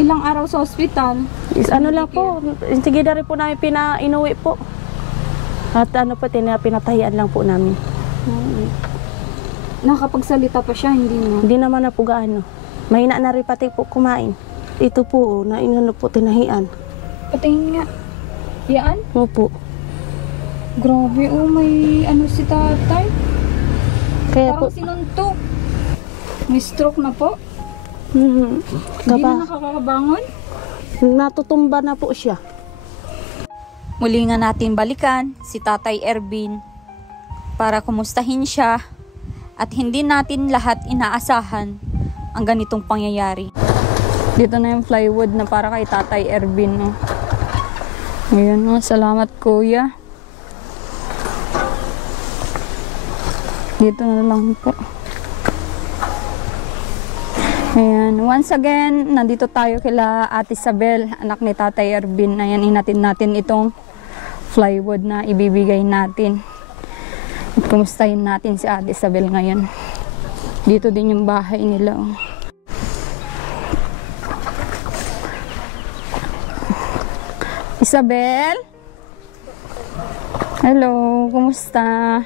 Ilang araw sa ospital? Ano lang po, sige na rin po namin pinainuwi po. At ano po, pinatahian lang po namin. Nakapagsalita pa siya, hindi na? Hindi naman na po gaano. Mahina na rin pati po kumain. Ito po, na inano po, tinahian. Patingin nga. Yan? Opo. Grabe, may ano si tatay. Kaya Parang po, sinuntok. May stroke na po. hindi Hindi na nakakabangon. natutumba na po siya. Muli nga natin balikan si Tatay Ervin para kumustahin siya at hindi natin lahat inaasahan ang ganitong pangyayari. Dito na yung plywood na para kay Tatay Ervin. No? Ayan, no? Salamat kuya. Dito na lang po. Ayan, once again, nandito tayo kila Ate Isabel, anak ni Tatay Ervin. Ayan, inatid natin itong plywood na ibibigay natin. At kumustahin natin si Ate Isabel ngayon. Dito din yung bahay nila. Oh. Isabel? Hello, kumusta?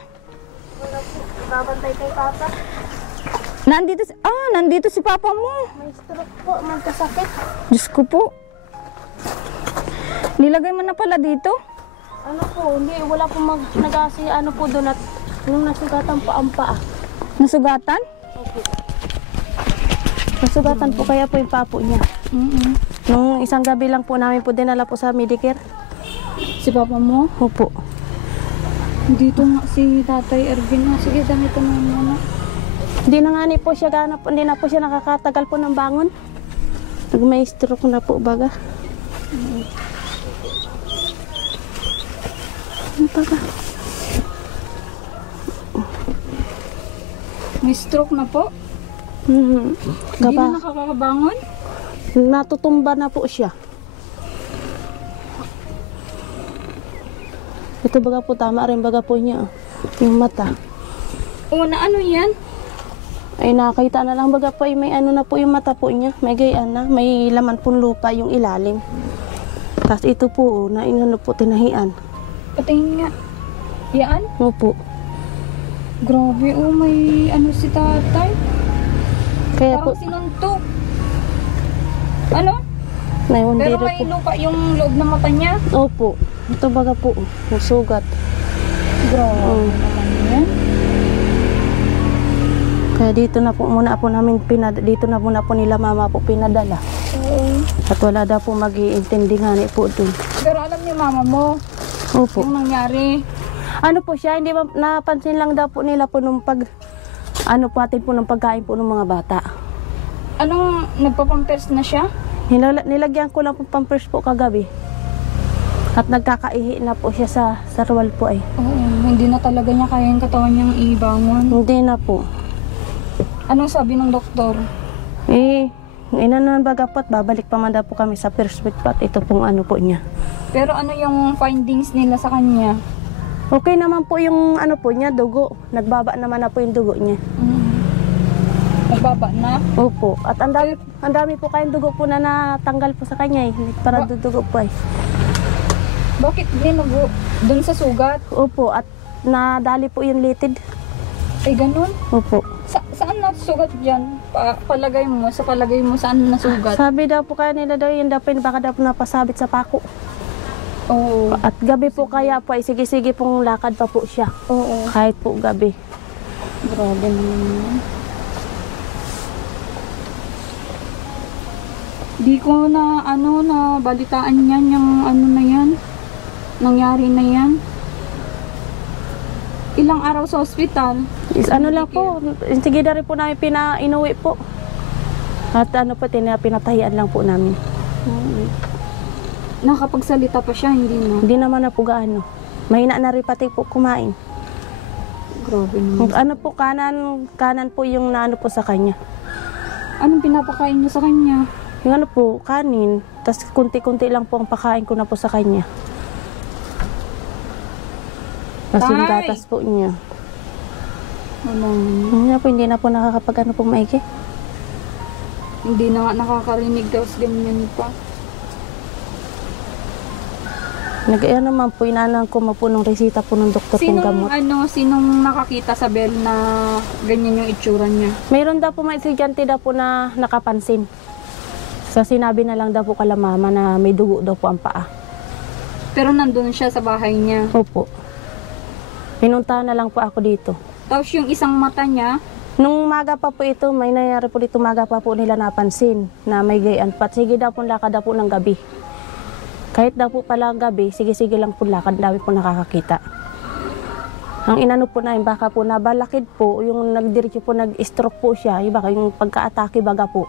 Babantay kay Papa. Nandito si Papa mo. May stroke po, magkasakit. Diyos ko po. Nilagay mo na pala dito? Ano po, hindi, wala po nagasi, ano po doon at yung nasugatan po ang paa. Nasugatan? Okay. Nasugatan po kaya po yung papo niya. Nung isang gabi lang po namin po dinala po sa Medicare. Si Papa mo? Opo. Dito nga si Tatay Ervin. Sige, damit mo muna. Hindi na nga ni po siya hindi na po siya nakakatagal po ng bangon. May stroke na po baga. Ano pa ba? May stroke na po? Hindi na nakakabangon? Natutumba na po siya. Ito baga po, tama rin baga po niya. Yung mata. Na ano yan? Ay nakita na lang baga po, ay may ano na po yung mata po niya. May gayaan na, may laman pong lupa yung ilalim. Tapos ito po, na inano po, tinahian. Patingin nga. Yan? Opo. Grabe, may ano si tatay. Kaya po, Parang sinuntok. Ano? Pero may lupa yung loob ng mata niya. Opo. Ito baga po, yung sugat. Grabe naman yan. Kaya dito na po muna po namin dito na muna po nila mama po pinadala. At wala daw po mag-iintindi nga po dun. Pero alam niyo mama mo, Opo. yung nangyari. Ano po siya, hindi ba napansin lang daw po nila po nung ano po atin po ng pagkain po ng mga bata. Anong nagpapampers na siya? Nilagyan ko lang po pampers po kagabi. At nagkakaihi na po siya sa sarwal po ay. Hindi na talaga niya kaya yung katawan niyang ibangon. Hindi na po. Anong sabi ng doktor? Inanon baga po at babalik pa man daw po kami sa first week po at ito pong ano po niya. Pero ano yung findings nila sa kanya? Okay naman po yung ano po niya, dugo. Nagbaba naman na po yung dugo niya. Nagbaba na? Opo. At ang dami po kayong dugo po na natanggal po sa kanya eh. Para dudugo po eh. Bakit dinugo? Doon sa sugat? Opo. At nadali po yung litid. Ay ganun? Opo. Saan nasugat dyan? Palagay mo, sa palagay mo saan nasugat? Sabi daw po kaya nila daw yun daw po baka daw po napasabit sa pako. Oo. At gabi po kaya po ay sige-sige pong lakad pa po siya. Oo. Kahit po gabi. Grabe naman yun. Di ko na balitaan yan yung na yan. Nangyari na yan. Ilang araw sa ospital? Ano lang po, sige na rin po namin pinainuwi po. At ano po, pinatahian lang po namin. Nakapagsalita pa siya, hindi na? Hindi naman na po gaano. Mahina na rin pati po kumain. Grabe naman. Ano po, kanan po yung naano po sa kanya. Anong pinapakain niyo sa kanya? Yung ano po, kanin. Tapos kunti-kunti lang po ang pakain ko na po sa kanya. Tapos yung gatas po niya. Wala. Hindi na po nakakapag ano pong maigi. Hindi na nga nakakarinig, tapos ganyan pa. Nag-ano naman po, inaanan ko po ng resita po ng doktor pong gamot. Sinong nakakita sa Bel na ganyan yung itsura niya? Mayroon daw po may estudyante daw po na nakapansin. So sinabi na lang daw po kala mama na may dugo daw po ang paa. Pero nandun siya sa bahay niya. Opo. Pinuntahan na lang po ako dito. Tapos yung isang mata niya, Nung maga pa po ito, may nangyari po dito maga pa po nila napansin na may gayan pa. Sige daw po lakad daw po ng gabi. Kahit daw po pala gabi, sige-sige lang po lakad, dami po nakakakita. Ang inano po namin, baka po nabalakid po, yung nagdiretso po, nag-stroke po siya, yung baka yung pagka-atake baga po.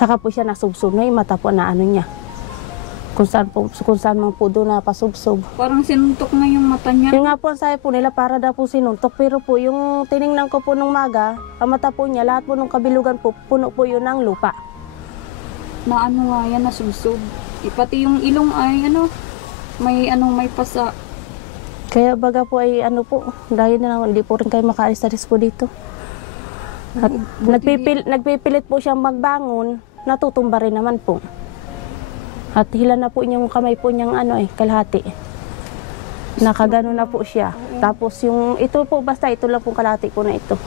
Saka po siya nasubsob na, yung mata po na ano niya. Kung saan man po doon napasubsob. parang sinuntok na yung mata niya. Yung nga po ang sabi po nila, para daw po sinuntok. Pero po, yung tiningnan ko po nung maga, ang mata po niya, lahat po nung kabilugan po, puno po yun ng lupa. Na ano nga yan, nasubsob. Pati yung ilong ay may pasa. Kaya baga po ay ano po, dahil na lang, hindi po rin kayo makaalis po dito. At nagpipilit po siyang magbangon, natutumba rin naman po. At hila na po yung kamay po niyang kalahati. Nakagano na po siya. Tapos yung ito po, basta ito lang po kalahati po na ito.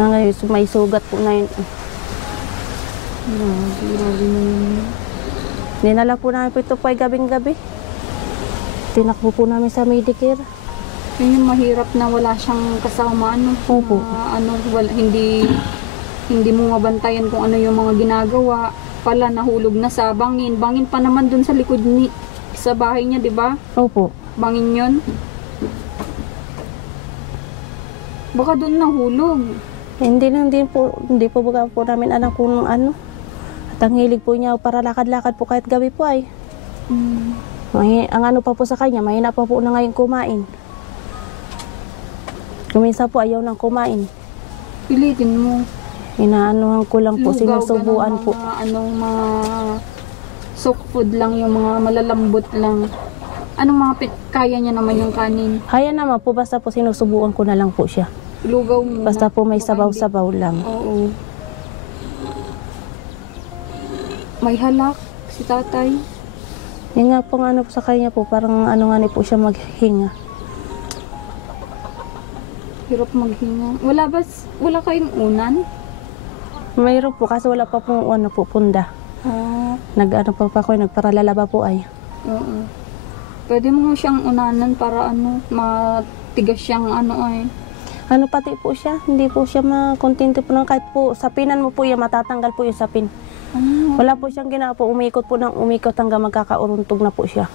Ngayon may sugat po na yun. Grabe na yun. Dinala po namin po ito po ay gabing-gabi. Tinakbo po namin sa Medicare. Yun yung mahirap na wala siyang kasama, Opo. Hindi mo mabantayan kung ano yung mga ginagawa. Pala nahulog na sa bangin. Bangin pa naman dun sa likod sa bahay niya, di ba? Opo. Bangin yun. Baka dun nahulog. Hindi po baga po namin alam kung ano. At ang hilig po niya para lakad-lakad po kahit gabi po ay. Ang ano pa po sa kanya, mahina pa po na ngayon kumain. Kuminsan po ayaw nang kumain. Pilitin mo. Inaanuhan ko lang po, Lugaw, sinusubuan po. Mga soft food lang, yung mga malalambot lang. Anong mga kaya niya naman yung kanin? Kaya naman po, basta po sinusubuan ko na lang po siya. Lugaw muna. Basta po may Baka sabaw-sabaw lang. Oo. May halak si tatay. Yung nga po ano po sa kanya po, parang ano nga ni po siya maghinga. Hirap maghinga. Wala kayong unan? Mayroon po, kasi wala pa po ano po, punda. Nag-ano pa ako, nagparalalaba po ay. Oo. Pwede mo siyang unanan para matigas siyang ay. Ano pati po siya, hindi po siya makontento po ng kahit po sapinan mo po yan, matatanggal po yung sapin. Wala po siyang ginawa po, umikot po ng umikot hanggang magkakauruntog na po siya.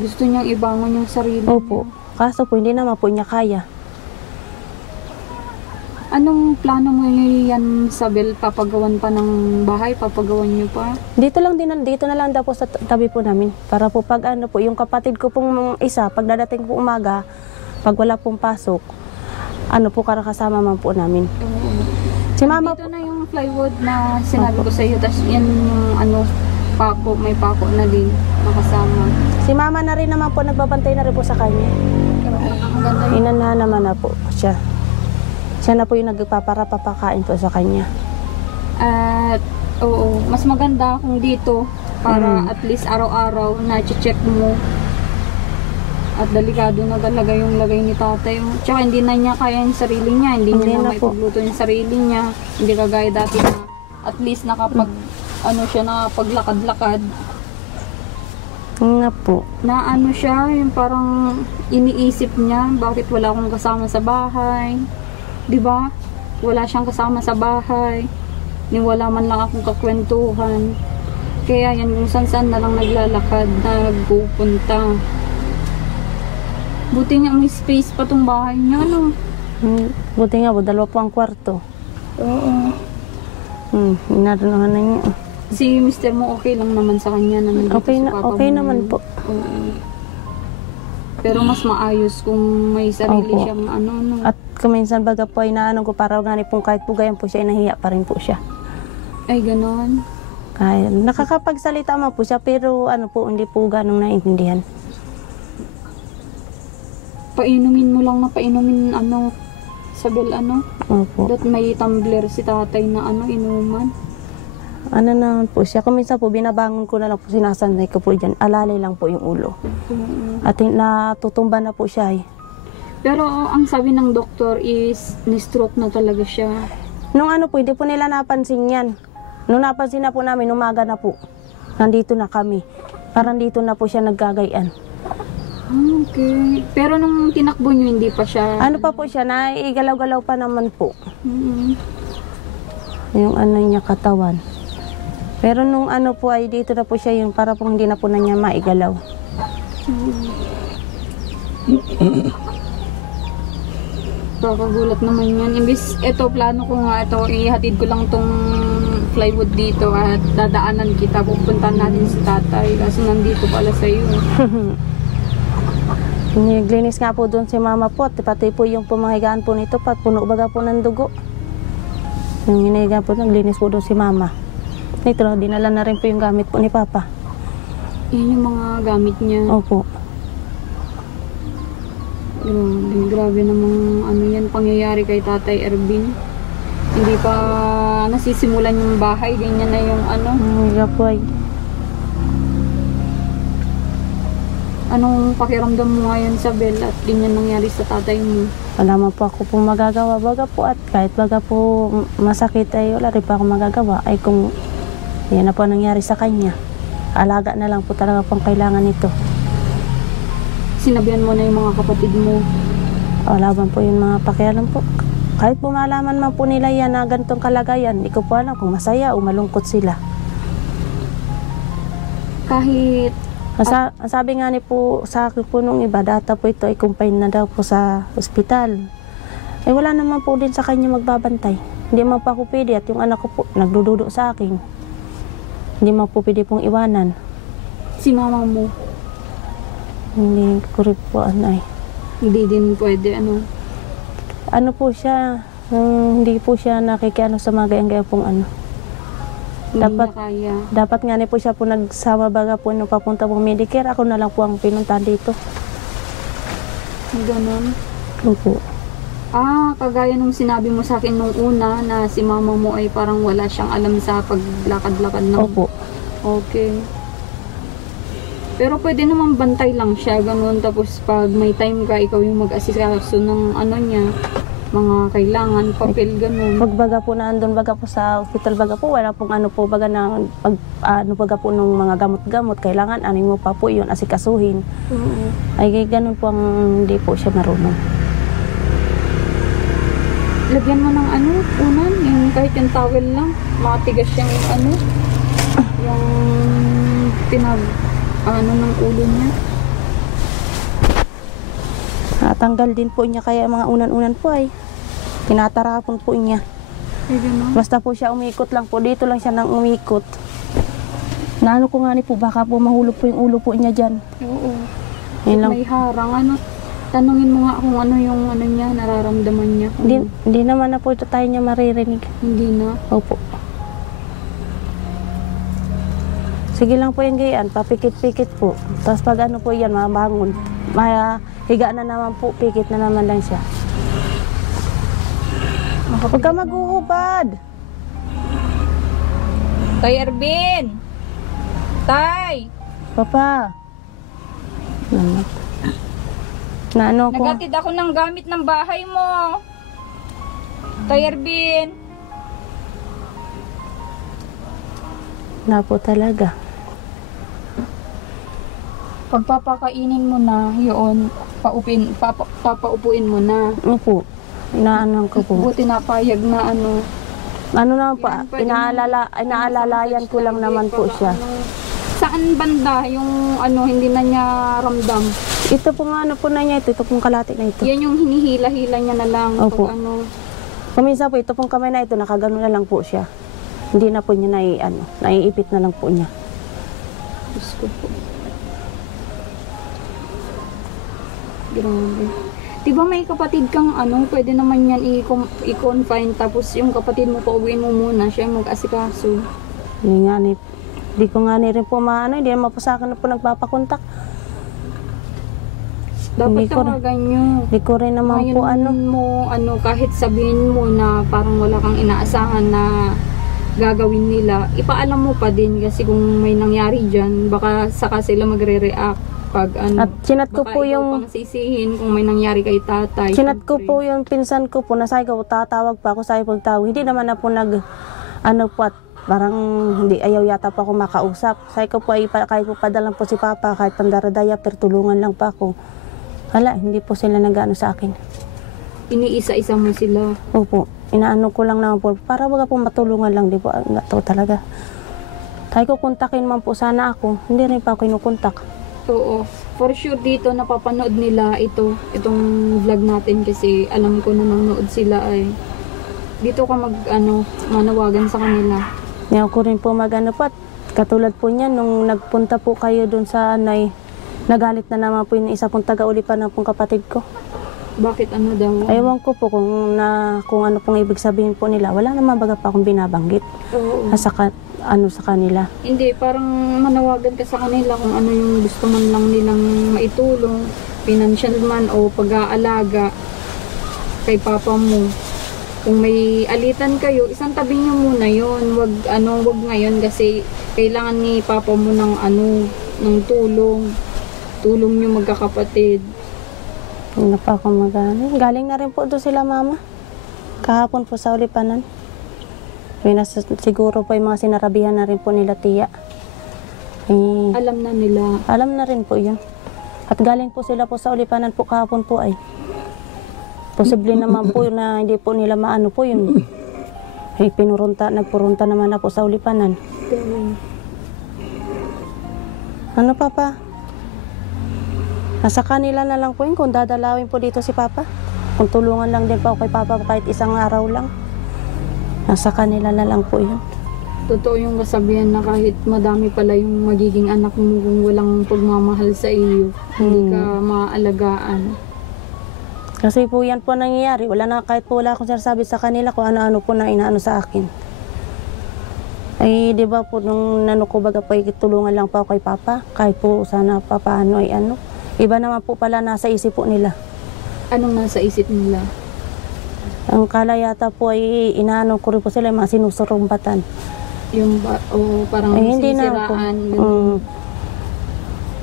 Gusto niyang ibangon yung sarili Opo, kaso po hindi naman po niya kaya. Anong plano mo yan sa Bel? Papagawan pa ng bahay? Papagawan niyo pa? Dito na lang daw po sa tabi po namin. Para po pag ano po, yung kapatid ko pong isa, pag dadating po umaga, pag wala pong pasok, ano po kasama man po namin. Si mama Dito na yung plywood na sinabi ko sa iyo. Tapos yan yung pako, may pako na din nakasama. Si mama na rin naman po, nagbabantay na rin po sa kanya. Ang ganda yun. Inanahan naman na po siya. Siya na po yung nagpapakain po sa kanya. At oo, mas maganda kung dito para at least araw-araw na check mo. At delikado na talaga yung lagay ni tatay. Tsaka hindi na niya kaya yung sarili niya. Hindi niya na maipagluto yung sarili niya. Hindi kagaya dati na at least nakapaglakad-lakad. Nga po. Na siya, yung parang iniisip niya, bakit wala akong kasama sa bahay. 'Di ba? Wala siyang kasama sa bahay. Wala man lang akong kakwentuhan. Kaya yan, kung saan na lang naglalakad, nagpupunta. Buti nga may space pa tong bahay niya, Buti nga po, 2 po ang kwarto. Oo. Inarunahan na niya. Si mister mo okay lang naman sa kanya na nandito Okay, si papa okay mo. naman po. Oo. Pero mas maayos kung may sarili Opo. siyang At kuminsan baga po ay naano ko para gani pong kahit po gayan po siya, nahiya pa rin po siya. Ay, ganon. Kaya nakakapagsalita man po siya, pero hindi po ganong naiintindihan. Painumin mo lang na painumin sa Bel Opo. Dot may tumbler si tatay na ano, inuman. Ano naman po siya. Kung minsan po, binabangon ko na lang po, sinasanay ko po dyan. Alalay lang po yung ulo. At natutumba na po siya eh. Pero ang sabi ng doktor is ni-stroke na talaga siya. Nung ano po, hindi po nila napansin yan. Nung napansin na po namin, umaga na po. Nandito na kami. Parang dito na po siya naggagayan. Okay. Pero nung tinakbo nyo, hindi pa siya... Ano pa po siya, naigalaw-galaw pa naman po. Mm. Yung ano niya katawan. Pero nung ano po ay dito na po siya yung para po hindi na po na niya maigalaw. Kakagulat naman yan. Imbis, ito, plano ko nga ito, ihatid ko lang tong plywood dito at dadaanan kita, pupuntahan natin si tatay kasi nandito pala sa iyo. Naglinis nga po doon si mama po, pati po yung pumahigaan po nito, pat puno baga po ng dugo. Yung hiniga po, naglinis po doon si mama. Nito, dinala na rin po yung gamit po ni papa. Yan yung mga gamit niya. Opo. Grabe namang ano yan, pangyayari kay Tatay Ervin. Hindi pa nasisimulan yung bahay, ganyan na yung ano. Hiniga po ay. Anong pakiramdam mo ngayon sa Bel at ganyan nangyari sa tatay mo? Wala man po ako po magagawa baga po at kahit baga po masakit ay wala rin pa ako magagawa ay kung yan na po nangyari sa kanya. Alaga na lang po talaga pong kailangan nito. Sinabihan mo na yung mga kapatid mo. Wala man po yung mga pakialam po. Kahit po malaman man po nila yan na ganitong kalagayan, hindi ko po alam kung masaya o malungkot sila. Kahit Ang sabi nga ni po sa akin po nung iba, data po ito ay confine na daw po sa ospital. Eh wala naman po din sa kanya magbabantay. Hindi man po ako pwede at yung anak ko po nagdududo sa akin. Hindi man po pwede pong iwanan. si mama mo, Hindi ko rin po ano ay. hindi din pwede ano. Ano po siya, hindi po siya nakikiano sa mga gayang-gayang pong ano. Hindi Dapat- niya kaya. Dapat nga ni po siya po nagsama baga po nung papunta pong Medicare. Ako na lang po ang pinuntahan dito. Ganon. Opo. Kagaya nung sinabi mo sa akin nung una na si mama mo ay parang wala siyang alam sa paglakad-lakad ng... Opo. Okay. Pero pwede naman bantay lang siya, ganun. Tapos pag may time ka, ikaw yung mag-asikaso ng ano niya, mga kailangan, papel, ganun. Pag baga po na andun baga po sa hospital baga po, wala pong ano po baga na pag ano baga po ng mga gamot-gamot, kailangan ano mo pa po yun, asikasuhin. Oo. Ay ganun po ang hindi po siya marunong. Lagyan mo ng ano, unan, yung kahit yung towel lang, matigas yung ano, yung ano ng ulo niya. Natanggal din po niya kaya mga unan-unan po ay tinatarapon po niya. Ay, ganun. Basta po siya umikot lang po, dito lang siya nang umikot. Naano ko nga ni po, baka po mahulog po yung ulo po niya dyan. Oo. Yun lang. May harang, ano, tanungin mo nga kung ano yung ano niya, nararamdaman niya. Hindi naman na po ito tayo niya maririnig. Hindi na. Opo. Sige lang po yung gayaan, papikit-pikit po. Tapos pag ano po yan, mabangon. Higa na naman po, pikit na naman lang siya. Huwag ka maghuhubad. Tay Ervin! Tay! Papa. Na ano ko? Nagatid ako ng gamit ng bahay mo. Tay Ervin! Na po talaga. Pagpapakainin mo na yun, papaupuin mo na. Opo. Inaanan ko po. Buti napayag na ano. Ano naman po, Yan, pwede inaalalayan ko lang naman po siya. Saan banda yung ano, hindi na niya ramdam? Ito po nga ano po na niya, ito pong kalati na ito. Yan yung hinihila-hila niya na lang. Opo. Pag ano, Kuminsan po, ito pong kamay na ito, nakagano na lang po siya. Hindi na po niya naiipit na lang po niya. Diyos ko po. Grabe. Diba may kapatid kang ano, pwede naman yan i-confine tapos yung kapatid mo pauwiin mo muna, siya yung mag-asikaso. Hindi ko nga ni rin po maano, hindi naman po sa akin na po nagpapakontak. Dapat Hindi ko rin- tawagan nyo. Di ko rin naman Ngayon po ano. mo, kahit sabihin mo na parang wala kang inaasahan na gagawin nila, ipaalam mo pa din kasi kung may nangyari dyan, baka saka sila magre-react pag At sinat ko baka po ikaw yung pang sisihin kung may nangyari kay tatay. sinat ko Siyempre. po yung pinsan ko po na sabi ko tatawag pa ako, sabi pagtawag. Hindi naman na po ano po at parang hindi ayaw yata pa ako makausap. Sabi ko po kahit po padalan po si Papa, kahit pandaradaya, pero tulungan lang pa ako. Hala, hindi po sila nag-ano sa akin. Iniisa-isa mo sila. Opo, inaano ko lang naman po, para wag po matulungan lang, di po, nga to talaga. Tayo ko kontakin man po sana ako, hindi rin pa ako kinukontak. Oo. For sure dito napapanood nila itong vlog natin kasi alam ko na nanonood sila ay dito ka manawagan sa kanila. Ngayon ko rin po mag-ano po, at katulad po niyan, nung nagpunta po kayo dun sa anay, nagalit na naman po yung isa pong taga-ulipan ng pong kapatid ko. Bakit ano daw? Ewan ko po kung ano pong ibig sabihin po nila. Wala naman baga pa akong binabanggit Oo. sa kanila. Hindi, parang manawagan ka sa kanila kung ano yung gusto man lang nilang maitulong, financial man o pag-aalaga kay papa mo. Kung may alitan kayo, isang tabi nyo muna yun. Wag ngayon kasi kailangan ni papa mo ng tulong. Tulong nyo magkakapatid. Hindi na pa ako mag-ano. Galing na rin po doon sila mama. Kahapon po sa ulipanan. Siguro po yung mga sinarabihan na rin po nila tiya. Alam na nila. Alam na rin po yun. At galing po sila po sa ulipanan po kahapon po ay. Posible naman po na hindi po nila maano po yun. Nagpurunta naman na po sa ulipanan. Ano papa? Nasa kanila na lang po yun kung dadalawin po dito si Papa. Kung tulungan lang din po ako kay Papa kahit isang araw lang. Nasa kanila na lang po yun. Totoo yung kasabihan na kahit madami pala yung magiging anak mo kung walang pagmamahal sa iyo, hindi ka maaalagaan. Kasi po yan po nangyayari. Kahit po wala akong sinasabi sa kanila kung ano-ano po na inaano sa akin. Ay, di ba po nung nanuko baga po tulungan lang po ako kay Papa. Kahit po sana papaano ay ano. Iba naman po pala nasa isip po nila. Anong nasa isip nila? Ang kalayata po ay inaano ko rin po sila, mga sinusurumbatan. Parang Hindi na ako. sisiraan.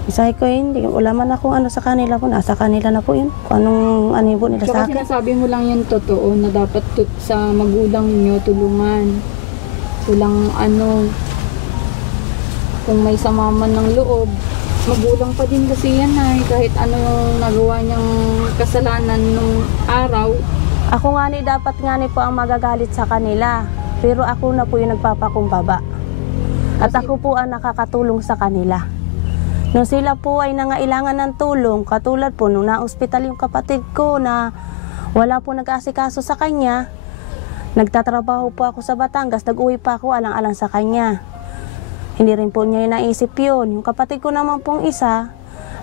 Isay ko hindi. Wala man akong ano sa kanila po. Nasa kanila na po yun. Kung anong ano po nila sa Tsaka akin. sinasabi mo lang yung totoo na dapat sa magulang niyo tulungan. Walang kung may sama man ng loob, magulang pa din kasi yan ay kahit ano yung nagawa niyang kasalanan nung araw. Ako nga ni dapat nga ni po ang magagalit sa kanila. Pero ako na po yung nagpapakumbaba. At ako po ang nakakatulong sa kanila. Nung sila po ay nangailangan ng tulong, katulad po nung na-hospital yung kapatid ko na wala po nag-asikaso sa kanya, nagtatrabaho po ako sa Batangas, nag-uwi pa ako alang-alang sa kanya. Hindi rin po niya naisip yun. Yung kapatid ko naman pong isa,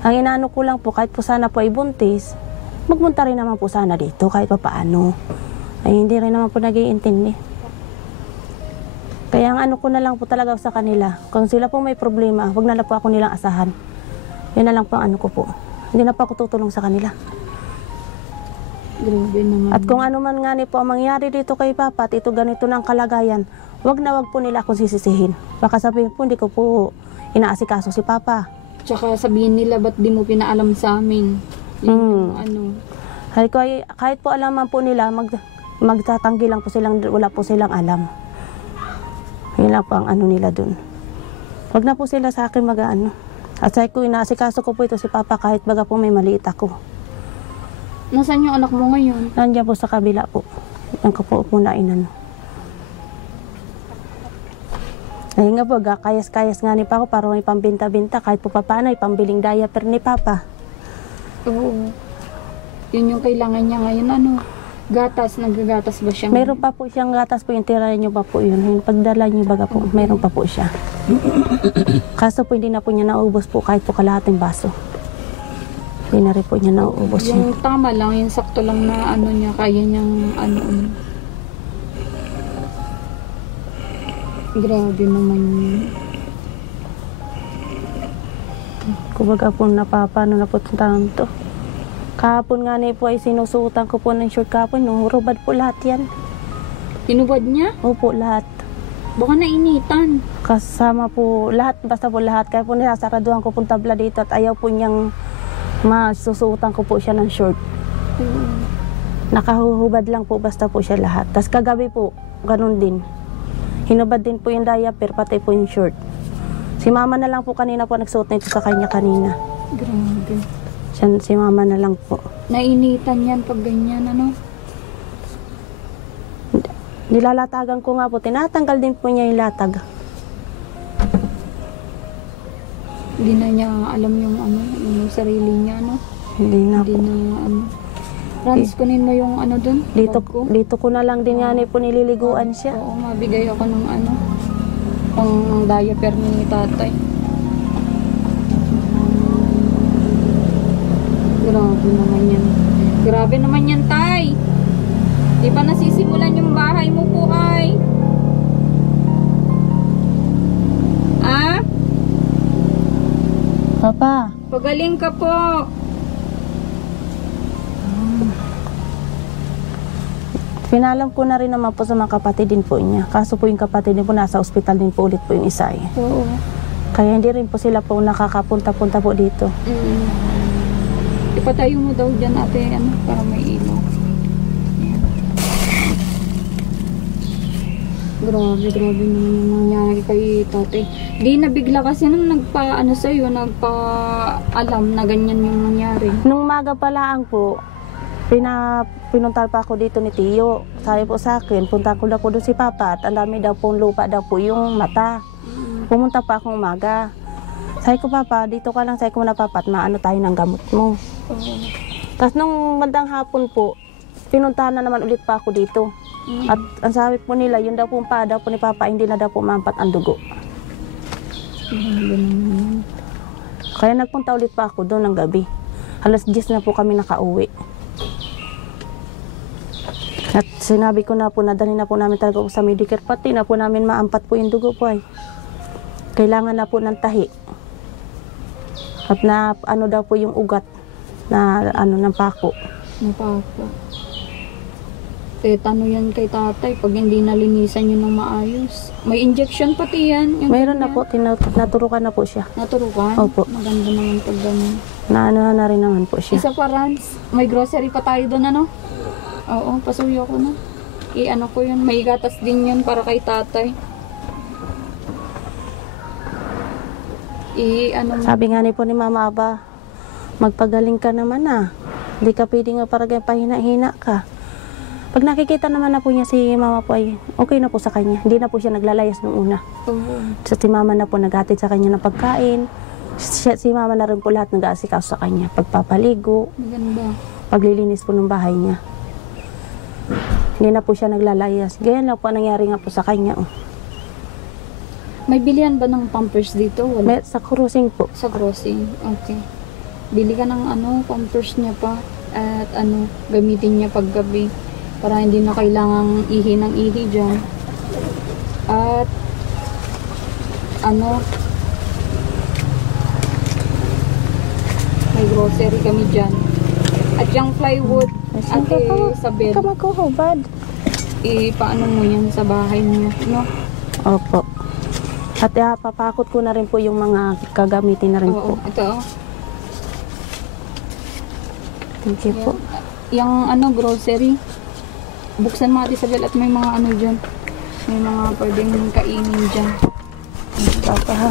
ang inaano ko lang po, kahit po sana po ay buntis, magpunta rin naman po sana dito kahit pa paano. Ay hindi rin naman po nag-iintindi. Kaya ang ano ko na lang po talaga sa kanila, kung sila po may problema, wag na lang po ako nilang asahan. Yan na lang po ang ano ko po. Hindi na po ako tutulong sa kanila. Grabe naman. At kung ano man nga ni po ang mangyari dito kay Papa at ito ganito ng kalagayan, wag na wag po nila akong sisisihin. Baka sabihin po, hindi ko po inaasikaso si Papa. Tsaka sabihin nila, ba't di mo pinaalam sa amin? Yung Kahit po alaman po nila, magtatanggi lang po silang, wala po silang alam. Yun lang po ang ano nila dun. Wag na po sila sa akin mag-ano. At sabi ko, inaasikaso ko po ito si Papa kahit baga po may maliit ako. Nasaan yung anak mo ngayon? Nandiyan po sa kabila po. Yan ko po muna inano. Ayun nga po, kayas-kayas nga ni Papa para may pambinta-binta kahit po paano, pambiling diaper ni Papa. Oo. Yun yung kailangan niya ngayon, gatas, naggagatas ba siya? Meron pa po siyang gatas po, yung tira niyo pa po yun. Yung pagdala niyo baga po, meron pa po siya. Kaso po hindi na po niya naubos po kahit po kalahating baso. Hindi na rin po niya naubos yun. Yung tama lang, yung sakto lang na niya, kaya niyang Grabe naman yun. Kumbaga po napapano na po taon to. Kahapon nga na po ay sinusuotan ko po ng short kahapon. No? Rubad po lahat yan. Tinubad niya? Opo, lahat. Baka nainitan. Kasama po lahat, basta po lahat. Kaya po nasaraduhan ko pong tabla dito at ayaw po niyang masusuotan ko po siya ng short. Nakahuhubad lang po basta po siya lahat. Tapos kagabi po, ganun din. Hinubad din po yung diaper, pati po yung short. Si mama na lang po kanina po nagsuot nito sa kanya kanina. Grabe. Si mama na lang po. Nainitan yan pag ganyan, ano? Nilalatagan ko nga po, tinatanggal din po niya yung latag. Hindi na niya alam yung ano, yung sarili niya, ano? Hindi na Hindi po. na ano. Francis, kunin mo yung ano dun? Dito, bag ko. dito ko na lang din yan po nililiguan siya. Oo, mabigay ako ng ano, pang diaper ni tatay. Grabe naman yan. Grabe naman yan, tay. Di pa nasisimulan yung bahay mo po, ay. Ah? Papa, Pagaling ka po. pinalam ko na rin naman po sa mga kapatid din po niya. Kaso po yung kapatid din po nasa ospital din po ulit po yung isa eh. Oo. Kaya hindi rin po sila po nakakapunta-punta po dito. Ipatayo mo daw dyan, ate, ano, para may ilaw. Ayan. Grabe naman yung nangyari kay tate. Di nabigla kasi nung nagpa-ano sa'yo, nagpa-alam na ganyan yung nangyari. Nung maga palaan po, pinuntal pa ako dito ni Tiyo. Sabi po sa akin, punta ko daw po doon si Papa at ang dami daw pong lupa daw po yung mata. Pumunta pa akong umaga. Sabi ko, Papa, dito ka lang. Sabi ko na, Papa, at maano tayo ng gamot mo. Tapos nung bandang hapon po, pinuntahan na naman ulit pa ako dito. At ang sabi po nila, yun daw po pa daw po ni Papa, hindi na daw po mampat ang dugo. Kaya nagpunta ulit pa ako doon ng gabi. Alas 10 na po kami nakauwi. At sinabi ko na po, nadali na po namin talaga po sa Medicare, pati na po namin maampat po yung dugo po ay. Kailangan na po ng tahi. At na ano daw po yung ugat na ano ng pako. Napapa. Tetano yan kay tatay pag hindi nalinisan yun ng maayos. May injection pati yan. Yung Mayroon na ganyan. po, naturukan na po siya. Naturukan? Opo. Maganda naman pag ganun. Naano na rin naman po siya. Isa pa, Rans. May grocery pa tayo doon, ano? Oo, pasuyo ko na. I-ano ko yun. May gatas din yun para kay tatay. I-ano mo. Sabi nga ni po ni Mama Aba, magpagaling ka naman na. Hindi ka pwede nga para pahina-hina ka. Pag nakikita naman na po niya si Mama po ay okay na po sa kanya. Hindi na po siya naglalayas nung una. Oo. So, si Mama na po naghatid sa kanya ng pagkain. Si Mama na rin po lahat nag-aasikaso sa kanya. Pagpapaligo, Maganda. paglilinis po ng bahay niya. Hindi na po siya naglalayas. Ganyan na po ang nangyari nga po sa kanya. Oh. May bilihan ba ng pampers dito? Wala. Sa cruising po. Sa crossing. Okay. Bili ka ng ano, pampers niya pa. At ano, gamitin niya pag gabi. Para hindi na kailangang ihi ng ihi dyan. At ano, may grocery kami dyan. At yung plywood, ate Isabel, Ikaw magkuhubad. paano mo yan sa bahay niyo, no? Opo. At papakot ko na rin po yung mga kagamitin na rin Oo, po. ito. Thank you po. Yung ano, grocery. Buksan mo, ate Isabel, at may mga ano dyan. May mga pwedeng kainin dyan. Papa ha.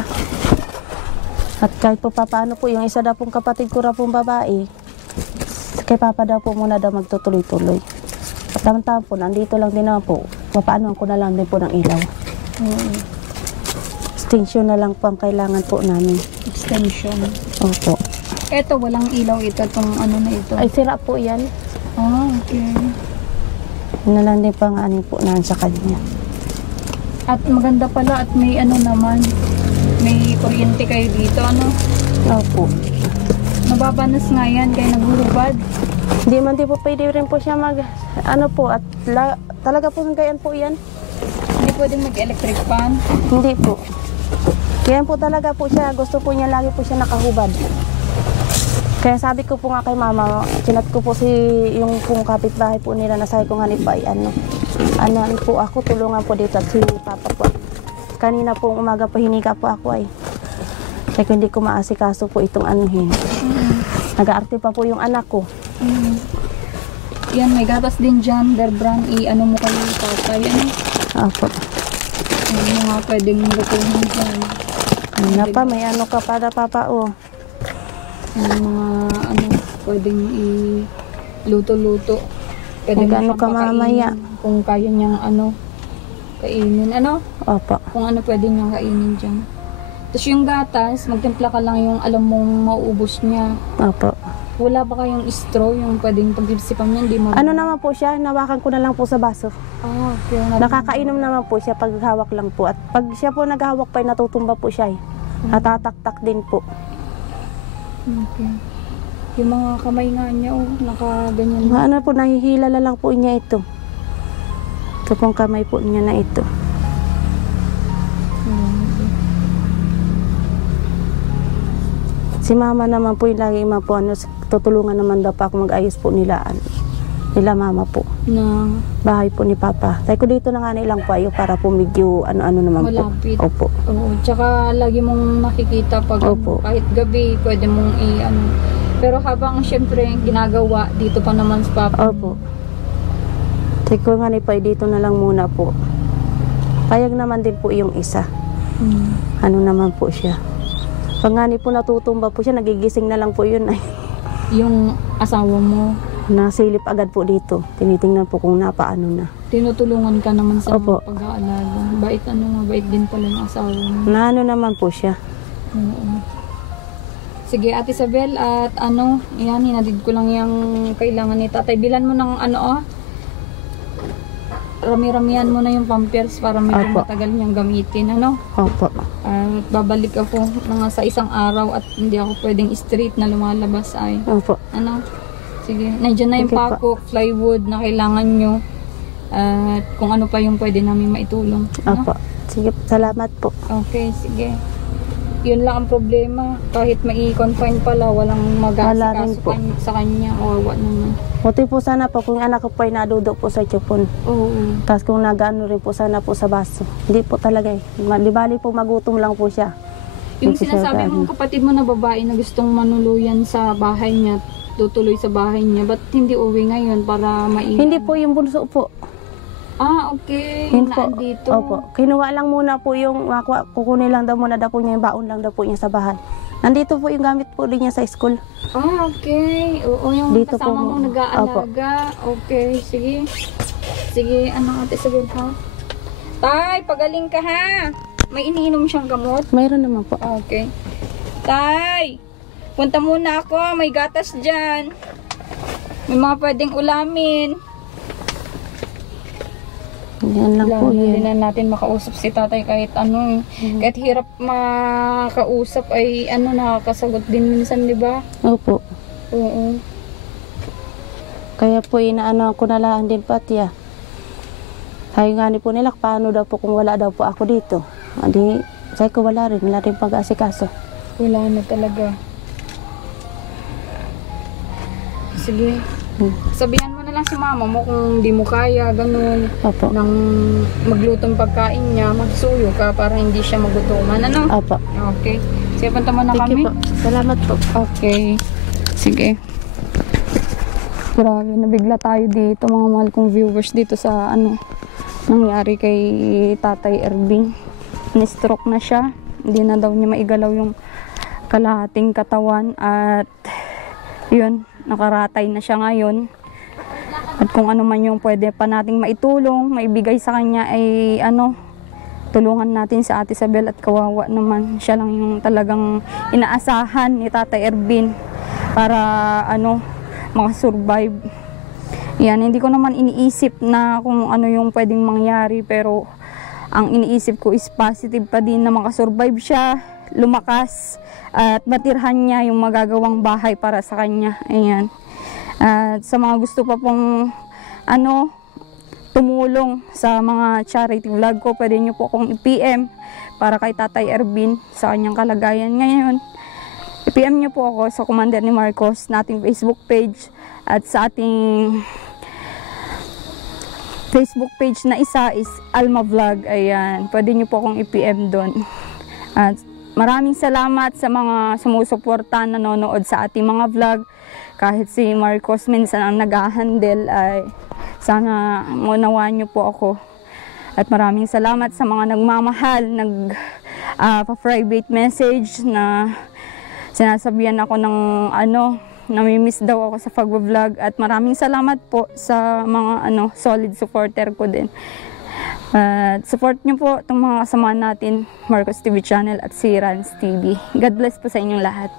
At kahit po papaano po, yung isa daw pong kapatid ko raw pong babae, kay Papa daw po muna daw magtutuloy-tuloy. At tamang po, nandito lang din naman po, papaano ko na lang din po ng ilaw. Extension na lang po ang kailangan po namin. Extension. Opo. Ito, walang ilaw ito, itong ano na ito. Ay, sira po yan. Ah, okay. Yun na lang din po ang anin po namin sa kanya. At maganda pala at may ano naman, may kuryente kayo dito, ano? Opo. Nababanas nga yan, kaya naghuhubad. Hindi man din po pwede rin po siya ano po, at talaga po gayan po yan. Hindi pwedeng mag-electric fan. Hindi po. Yan po talaga po siya, gusto po niya lagi po siya nakahubad. Kaya sabi ko po nga kay mama, chinat ko po yung pong kapitbahay po nila na sabi ko nga ni pa, ano po ako, tulungan po dito at si papa po. Kanina po umaga po hinika po ako ay. Kaya hindi ko maasikaso po itong anuhin. Nag-aarte pa po yung anak ko. Yan, may gatas din dyan, Berbran. I-ano mo kayo tatay. Opo. Ano nga pwedeng lutuhin dyan. Ano pa, may ano ka para papa o. Yung mga pwedeng i-luto-luto. Pwede mo Magano siyang ka mamaya? pakainin kung kaya niyang kainin. Opo. Kung ano pwede niyang kainin dyan. Tapos yung gatas, magtimpla ka lang yung alam mong mauubos niya. Opo. Wala ba kayong straw yung pwedeng pag-isipan niya? Hindi Ano naman po siya, nawakan ko na lang po sa baso. Okay. Nakakainom naman po siya pag hawak lang po. At pag siya po naghawak pa, natutumba po siya eh. Natataktak din po. Okay. Yung mga kamay nga niya, nakaganyan. Ano po, nahihila na lang po niya ito. Ito pong kamay po niya na ito. Si mama naman po yung lagi po, tutulungan naman daw pa ako mag-ayos po nila mama po. Na Bahay po ni papa. Tayo ko dito na nga nilang po ayo para po medyo ano naman malapit. po. Opo. Oo, tsaka lagi mong nakikita pag Opo. kahit gabi, pwede mong Pero habang syempre ginagawa, dito pa naman sa papa. Opo. Tayo ko nga ni pa dito na lang muna po. Payag naman din po yung isa. Ano naman po siya. Pag nga ni po natutumba po siya, nagigising na lang po yun ay. Yung asawa mo, Nasilip agad po dito. Tinitingnan po kung napaano na. tinutulungan ka naman sa Opo. mga pag-aalaga. Bait din pala yung asawa mo. Naano naman po siya. Oo. Sige, Ate Isabel, at yan, hinadid ko lang yung kailangan ni tatay. Bilan mo ng rami-ramihan mo na yung pampers para medyo Opo. matagal niyang gamitin, Opo. At babalik ako mga sa isang araw at hindi ako pwedeng straight na lumalabas ay. Opo. Sige, nandiyan na yung Sige po. pakok, plywood na kailangan nyo. At kung ano pa yung pwede namin maitulong. Opo. Sige, salamat po. Okay, sige. Yun lang ang problema. Kahit mai-confine pala, walang Wala rin mag-asikaso po. sa kanya. Kawawa naman. Buti po sana po kung anak ko po ay nadudo po sa tiyupon. Oo. Tapos kung nagano rin po sana po sa baso. Hindi po talaga eh. Di po magutom lang po siya. Yung Hindi po siya sinasabi gano. mong kapatid mo na babae na gustong manuluyan sa bahay niya, tutuloy sa bahay niya, ba't hindi uwi ngayon para Hindi po yung bunso po. Okay. Hindi po. Nandito. Opo. Kinuha lang muna po yung, kukunin lang daw muna daw po niya yung baon lang daw po niya sa bahay. Nandito po yung gamit po din niya sa school. Okay. Oo, yung Dito kasama po. mong nag-aalaga. Okay, sige. Sige, Ate Isabel ha? Tay, pagaling ka ha? May iniinom siyang gamot? Mayroon naman po. Okay. Tay, punta muna ako. May gatas dyan. May mga pwedeng ulamin. Yan lang po Hindi yun. na natin makausap si tatay kahit kahit hirap makausap ay nakakasagot din minsan, di ba? Opo. Oo. Kaya po inaano ko na lang din pati Sabi nga ni po nila, paano daw po kung wala daw po ako dito. Adi, sabi ko wala rin pag-asikaso. Wala na talaga. Sige. Sabihan mo na lang si mama mo kung di mo kaya, ganun. Opo. Nang maglutong pagkain niya, magsuyo ka para hindi siya magutuman. Opo. Okay. Sige, punta mo na Thank kami. you po. Salamat po. Okay. Sige. Grabe, nabigla tayo dito mga mahal kong viewers dito sa nangyari kay Tatay Ervin. Ni-stroke na siya. Hindi na daw niya maigalaw yung kalahating katawan at yun, nakaratay na siya ngayon. At kung ano man yung pwede pa nating maitulong, maibigay sa kanya ay tulungan natin sa Ate Isabel at kawawa naman. Siya lang yung talagang inaasahan ni Tatay Ervin para makasurvive. Yan, hindi ko naman iniisip na kung ano yung pwedeng mangyari, pero ang iniisip ko is positive pa din na makasurvive siya, lumakas at matirhan niya yung magagawang bahay para sa kanya. Ayan. At sa mga gusto pa pong tumulong sa mga charity vlog ko, pwede nyo po akong i-PM para kay Tatay Ervin sa kanyang kalagayan ngayon. PM nyo po ako sa Commander ni Marcos na ating Facebook page at sa ating Facebook page na isa is Alma Vlog. Ayan, pwede nyo po akong i-PM doon. At maraming salamat sa mga sumusuporta, nanonood sa ating mga vlog. Kahit si Marcos minsan ang nag-handle, ay sana maunawaan nyo po ako. At maraming salamat sa mga nagmamahal, pa-private message na sinasabihan ako ng namimiss daw ako sa pag-vlog. At maraming salamat po sa mga solid supporter ko din. Support nyo po itong mga kasama natin, Marcos TV Channel at si Rans TV. God bless po sa inyong lahat.